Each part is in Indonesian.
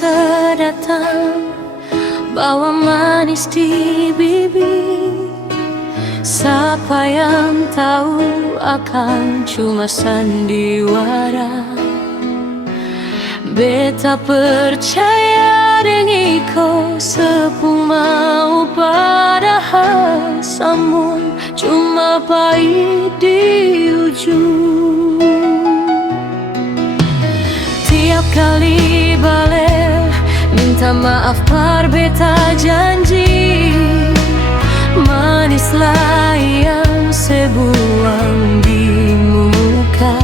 masa datang, bawa manis di bibir. Siapa yang tahu akan cuma sandiwara. Beta percaya dengan sepung mau padahal samun cuma pahit di ujung. Tiap kali balik minta maaf par beta janji, manislah yang sebuang di muka.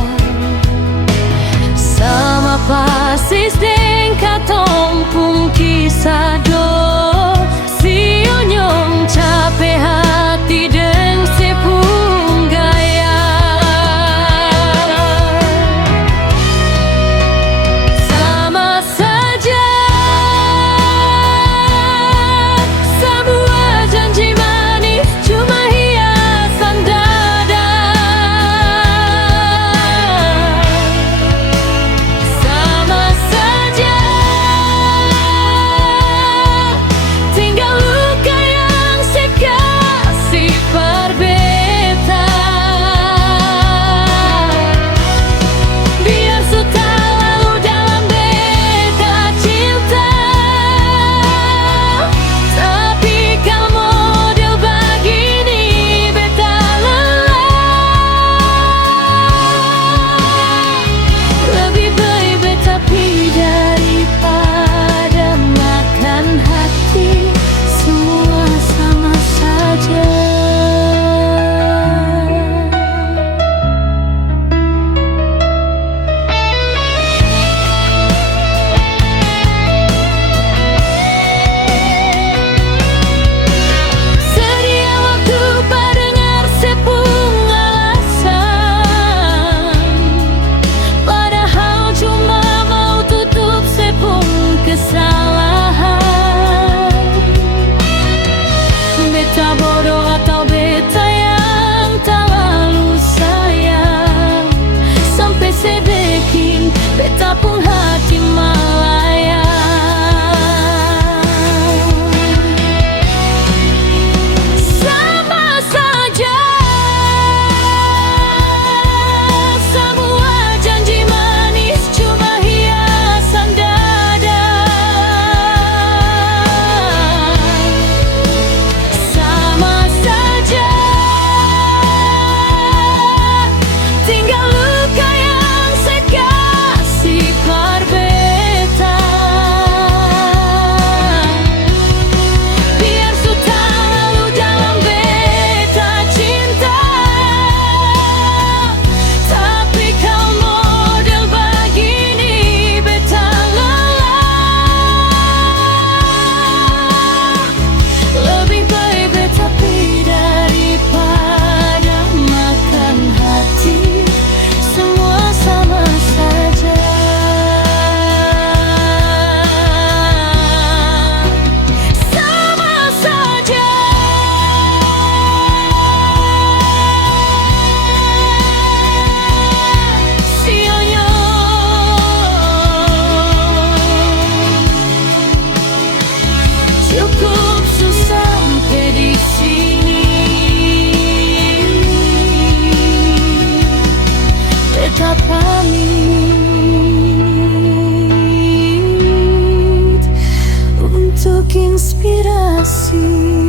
Sama pasis deng katong pun kisah do, sionyong capek hati deng sepung gaya. Sama saja semua janji manis cuma hiasan dada. Sama saja tinggal luka yang saya kasih par beta. Biar sudah lalu dalam beta cinta, tapi kalau model begini beta lelah. Lebih baik beta pergi daripada makan hati. Semua sama saja. Sedia waktu pendengar sepung alasan, padahal cuma mau tutup sepung kesalahan. Beta bodoh atau beta yang terlalu sayang, sampai sebekin beta pun hati melayang. Sama saja semua janji manis cuma hiasan dada. Sama saja tinggal luka yang saya kasih par beta. Biar sudah lalu dalam beta cinta, tapi kau model begini beta lelah. Lebih baik beta pergi daripada makan hati. Semua sama saja. Sama saja. Cukup susah sampai di sini. Beta pamit untuk inspirasi.